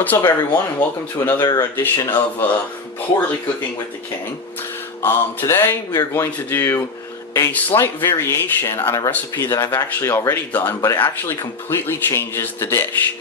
What's up, everyone, and welcome to another edition of Poorly Cooking with the King. Today we are going to do a slight variation on a recipe that I've actually already done, but it actually completely changes the dish.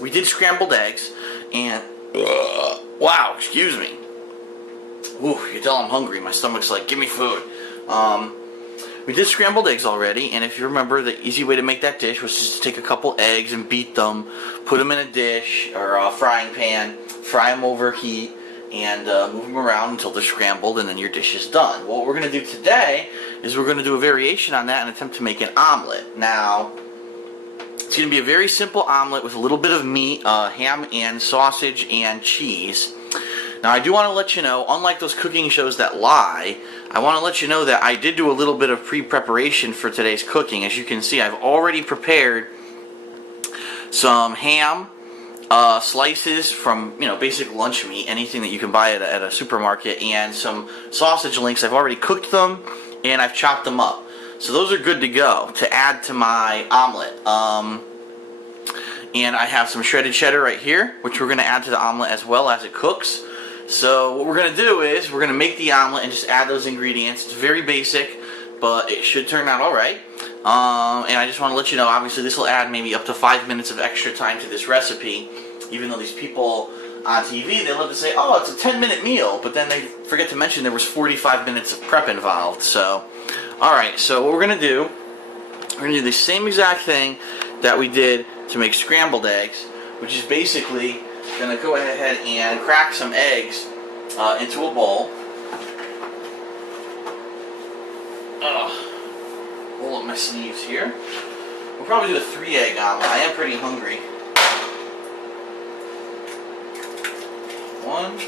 We did scrambled eggs, and wow, excuse me. Ooh, you can tell I'm hungry. My stomach's like, give me food. We did scrambled eggs already, and if you remember, the easy way to make that dish was just to take a couple eggs and beat them, put them in a dish or a frying pan, fry them over heat, and move them around until they're scrambled, and then your dish is done. What we're going to do today is we're going to do a variation on that and attempt to make an omelet. Now, it's going to be a very simple omelet with a little bit of meat, ham and sausage and cheese. Now, I do want to let you know, unlike those cooking shows that lie, I want to let you know that I did do a little bit of pre-preparation for today's cooking. As you can see, I've already prepared some ham slices from, basic lunch meat, anything that you can buy at a supermarket, and some sausage links. I've already cooked them, and I've chopped them up. So those are good to go to add to my omelet. And I have some shredded cheddar right here, which we're going to add to the omelet as well as it cooks. So what we're going to do is we're going to make the omelet and just add those ingredients. It's very basic, but it should turn out alright. And I just want to let you know, obviously this will add maybe up to 5 minutes of extra time to this recipe, even though these people on TV, they love to say, oh, it's a 10-minute meal, but then they forget to mention there was 45 minutes of prep involved. So, alright, so what we're going to do, we're going to do the same exact thing that we did to make scrambled eggs, which is basically going to go ahead and crack some eggs into a bowl. Roll up my sleeves here. We'll probably do a 3-egg omelet. I am pretty hungry. 1.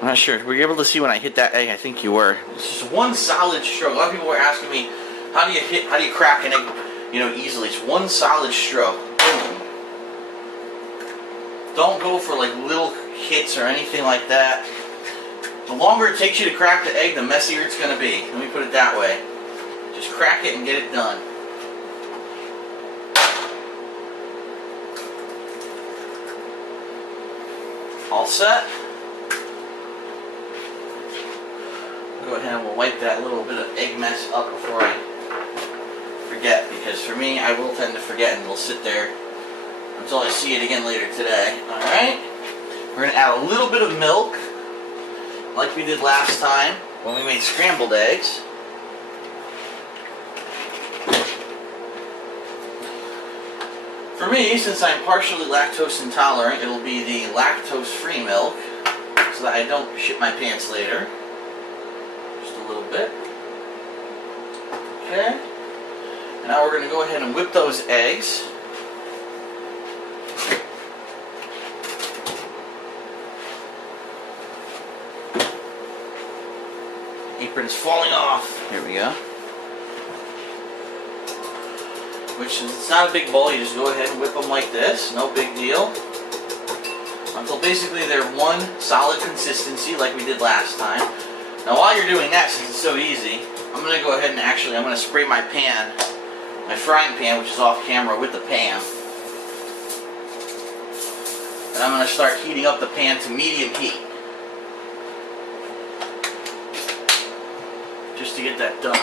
I'm not sure. Were you able to see when I hit that egg? I think you were. It's just one solid stroke. A lot of people were asking me, how do you crack an egg, easily? It's one solid stroke. Boom. Don't go for like little hits or anything like that. The longer it takes you to crack the egg, the messier it's going to be. Let me put it that way. Just crack it and get it done. All set. Go ahead and we'll wipe that little bit of egg mess up before I forget, because for me, I will tend to forget and it'll sit there until I see it again later today. Alright, we're going to add a little bit of milk like we did last time when we made scrambled eggs. For me, since I'm partially lactose intolerant, it'll be the lactose-free milk so that I don't shit my pants later. Just a little bit. Okay. And now we're going to go ahead and whip those eggs. Apron's falling off. Here we go. Which is, it's not a big bowl, you just go ahead and whip them like this, no big deal. Until basically they're one solid consistency like we did last time. Now while you're doing that, since it's so easy, I'm going to go ahead and I'm going to spray my pan, my frying pan, which is off camera, with the pan. And I'm going to start heating up the pan to medium heat. Just to get that done.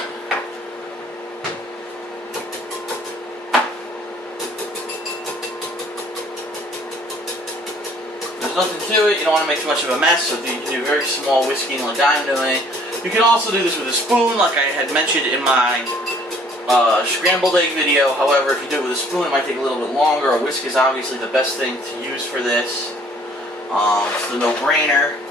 There's nothing to it, you don't want to make too much of a mess, so you can do very small whisking like I'm doing. You can also do this with a spoon, like I had mentioned in my scrambled egg video. However, if you do it with a spoon, it might take a little bit longer. A whisk is obviously the best thing to use for this. It's the no-brainer.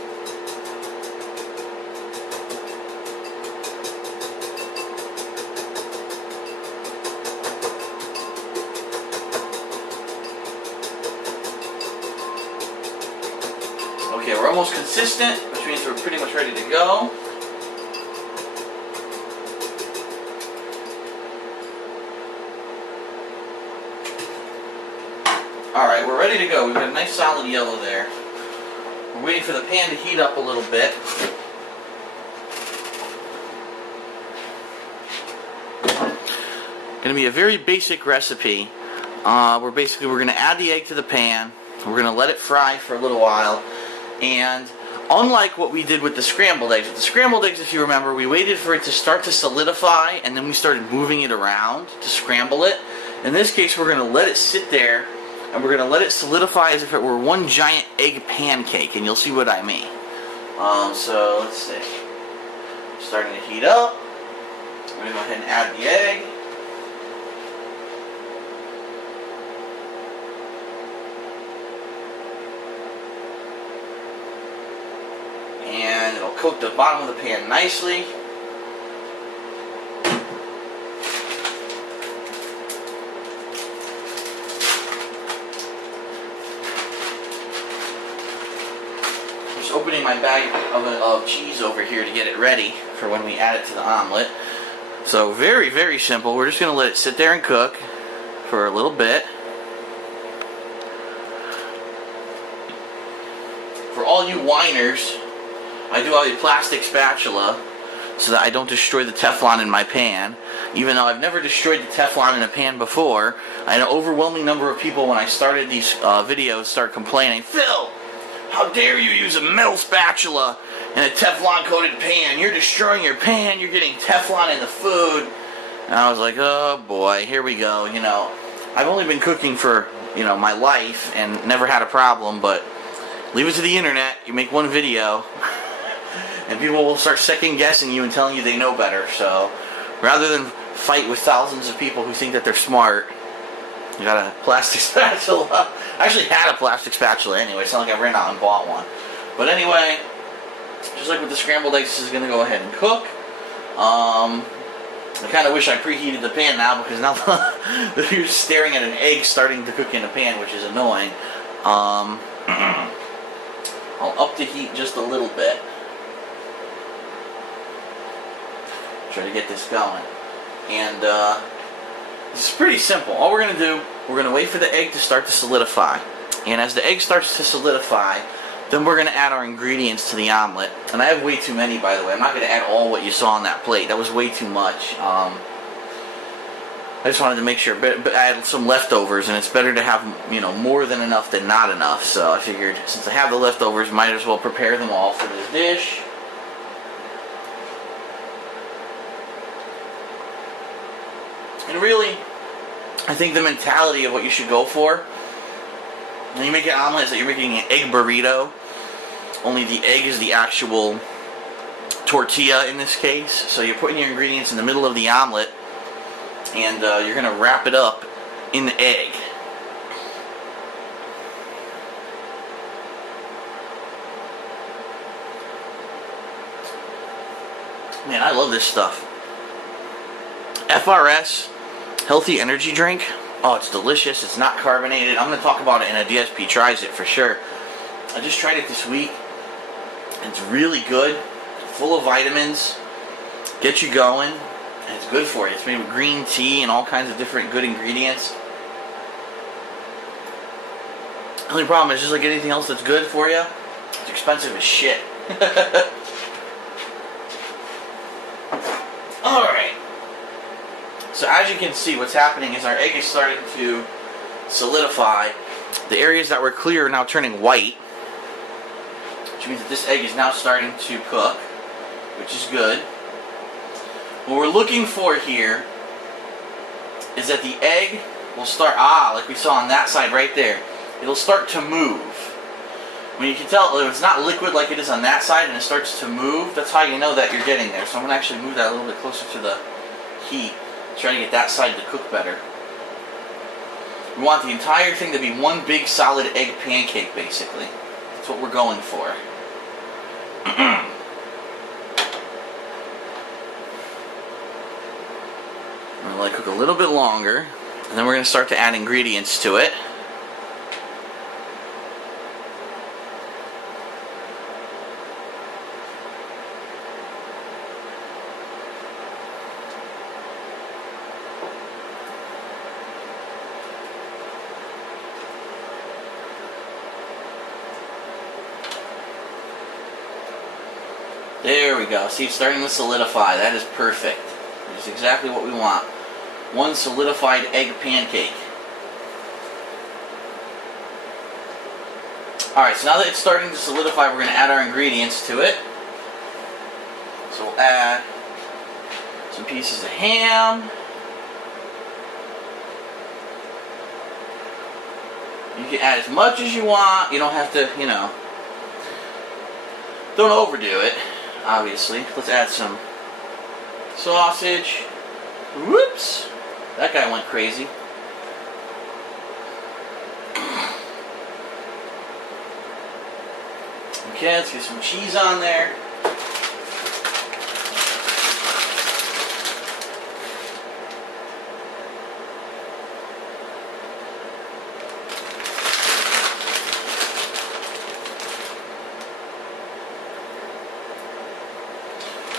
Okay, we're almost consistent, which means we're pretty much ready to go. Alright, we're ready to go. We've got a nice solid yellow there. We're waiting for the pan to heat up a little bit. Going to be a very basic recipe. We're going to add the egg to the pan. We're going to let it fry for a little while. And unlike what we did with the scrambled eggs, if you remember, we waited for it to start to solidify, and then we started moving it around to scramble it. In this case, we're going to let it sit there, and we're going to let it solidify as if it were one giant egg pancake, and you'll see what I mean. So, let's see. Starting to heat up. We're going to go ahead and add the egg. And it'll coat the bottom of the pan nicely. Just opening my bag of cheese over here to get it ready for when we add it to the omelet. So very, very simple. We're just going to let it sit there and cook for a little bit. For all you whiners, I do have a plastic spatula so that I don't destroy the Teflon in my pan. Even though I've never destroyed the Teflon in a pan before, I had an overwhelming number of people when I started these videos start complaining, "Phil, how dare you use a metal spatula in a Teflon coated pan? You're destroying your pan, you're getting Teflon in the food." And I was like, oh boy, here we go. You know, I've only been cooking for, you know, my life and never had a problem, but leave it to the internet. You make one video and people will start second guessing you and telling you they know better. So rather than fight with thousands of people who think that they're smart, you got a plastic spatula. I actually had a plastic spatula anyway. It's not like I ran out and bought one. But anyway, just like with the scrambled eggs, this is going to go ahead and cook. I kind of wish I preheated the pan now, because now you're staring at an egg starting to cook in a pan, which is annoying. I'll up the heat just a little bit. Try to get this going. And this is pretty simple. All we're going to do, we're going to wait for the egg to start to solidify. And as the egg starts to solidify, then we're going to add our ingredients to the omelet. And I have way too many, by the way. I'm not going to add all what you saw on that plate. That was way too much. I just wanted to make sure. But I had some leftovers, and it's better to have, you know, more than enough than not enough. So I figured, since I have the leftovers, might as well prepare them all for this dish. And really, I think the mentality of what you should go for when you make an omelet is that you're making an egg burrito. Only the egg is the actual tortilla in this case. So you're putting your ingredients in the middle of the omelet, and you're going to wrap it up in the egg. Man, I love this stuff. FRS, healthy energy drink. Oh, it's delicious. It's not carbonated. I'm going to talk about it in a DSP tries it for sure. I just tried it this week. It's really good. Full of vitamins. Get you going. And it's good for you. It's made with green tea and all kinds of different good ingredients. The only problem is, just like anything else that's good for you, it's expensive as shit. Alright. So as you can see, what's happening is our egg is starting to solidify. The areas that were clear are now turning white, which means that this egg is now starting to cook, which is good. What we're looking for here is that the egg will start, like we saw on that side right there, it'll start to move. When you can tell if it's not liquid like it is on that side and it starts to move, that's how you know that you're getting there. So I'm going to actually move that a little bit closer to the heat. Try to get that side to cook better. We want the entire thing to be one big solid egg pancake, basically. That's what we're going for. I'm going to let it cook a little bit longer, and then we're going to start to add ingredients to it. There we go. See, it's starting to solidify. That is perfect. It's exactly what we want. 1 solidified egg pancake. Alright, so now that it's starting to solidify, we're going to add our ingredients to it. So we'll add some pieces of ham. You can add as much as you want. You don't have to, you know, don't overdo it, obviously. Let's add some sausage. Whoops! That guy went crazy. Okay, let's get some cheese on there.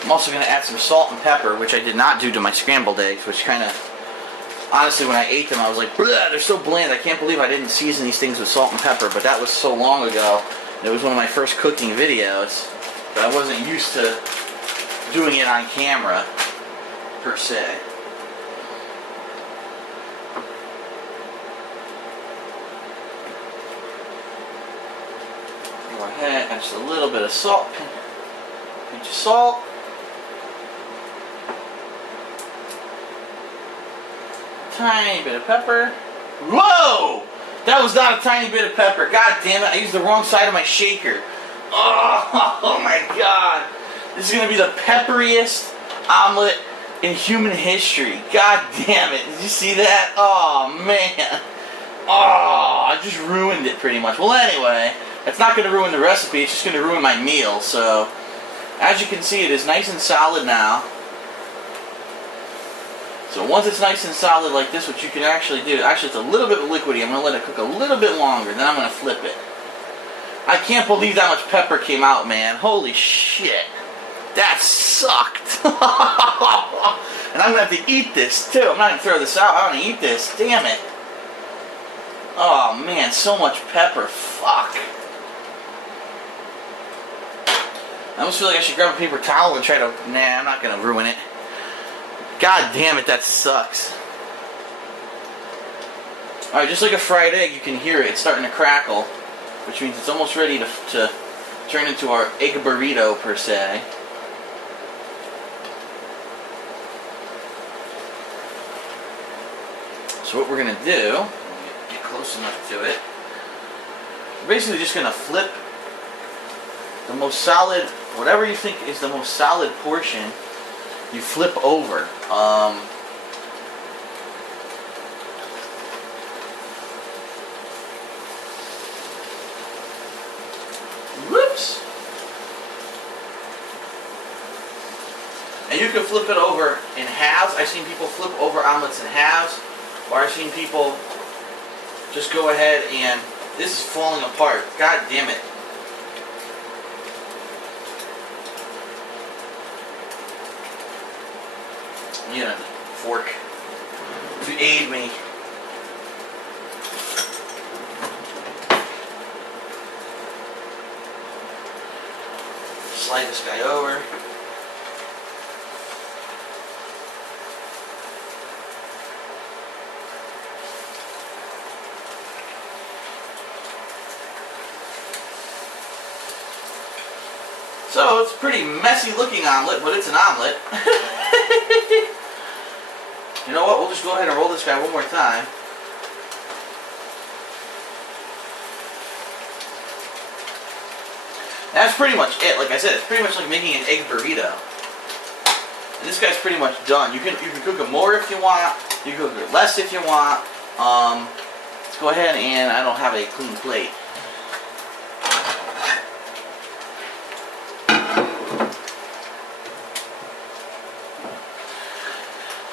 I'm also going to add some salt and pepper, which I did not do to my scrambled eggs, which kind of, honestly, when I ate them, I was like, they're so bland. I can't believe I didn't season these things with salt and pepper, but that was so long ago. It was one of my first cooking videos, but I wasn't used to doing it on camera, per se. Go ahead, add just a little bit of salt, pinch of salt. Tiny bit of pepper. Whoa! That was not a tiny bit of pepper. God damn it, I used the wrong side of my shaker. Oh my god. This is going to be the pepperiest omelet in human history. God damn it. Did you see that? Oh man. Oh, I just ruined it pretty much. Well, anyway, it's not going to ruin the recipe. It's just going to ruin my meal. So, as you can see, it is nice and solid now. So once it's nice and solid like this, what you can actually do, actually it's a little bit liquidy, I'm going to let it cook a little bit longer, then I'm going to flip it. I can't believe that much pepper came out, man. Holy shit. That sucked. And I'm going to have to eat this too. I'm not going to throw this out, I'm going to eat this. Damn it. Oh man, so much pepper. Fuck. I almost feel like I should grab a paper towel and try to, nah, I'm not going to ruin it. God damn it, that sucks. Alright, just like a fried egg, you can hear it. It's starting to crackle, which means it's almost ready to turn into our egg burrito, per se. So what we're going to do, get close enough to it, we're basically just going to flip the most solid, whatever you think is the most solid portion, you flip over. Whoops. And you can flip it over in halves. I've seen people flip over omelets in halves, or I've seen people just go ahead and, this is falling apart. God damn it. You know, fork to aid me. Slide this guy over. So it's a pretty messy looking omelet, but it's an omelet. You know what, we'll just go ahead and roll this guy one more time. That's pretty much it. Like I said, it's pretty much like making an egg burrito. And this guy's pretty much done. You can cook it more if you want. You can cook it less if you want. Let's go ahead and, I don't have a clean plate.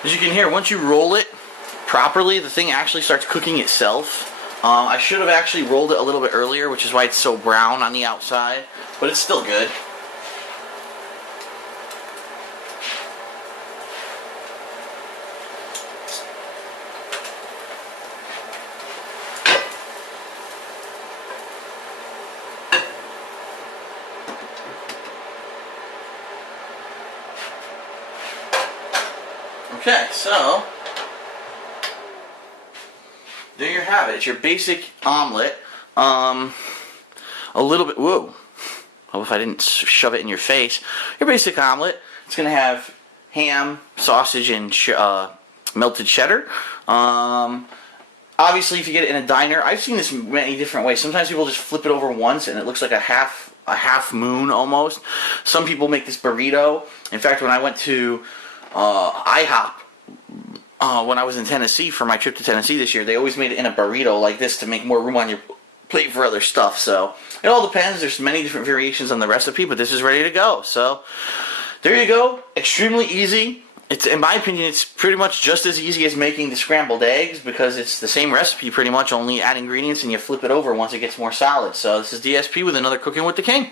As you can hear, once you roll it properly, the thing actually starts cooking itself. I should have actually rolled it a little bit earlier, which is why it's so brown on the outside, but it's still good. Okay, so there you have it. It's your basic omelet. A little bit, whoa. Oh, if I didn't shove it in your face. Your basic omelet. It's going to have ham, sausage, and melted cheddar. Obviously, if you get it in a diner, I've seen this many different ways. Sometimes people just flip it over once and it looks like a half moon almost. Some people make this burrito. In fact, when I went to IHOP when I was in Tennessee for my trip to Tennessee this year, they always made it in a burrito like this to make more room on your plate for other stuff. So it all depends. There's many different variations on the recipe, but this is ready to go. So there you go. Extremely easy. It's, in my opinion, it's pretty much just as easy as making the scrambled eggs because it's the same recipe pretty much, only add ingredients and you flip it over once it gets more solid. So this is DSP with another Cooking with the King.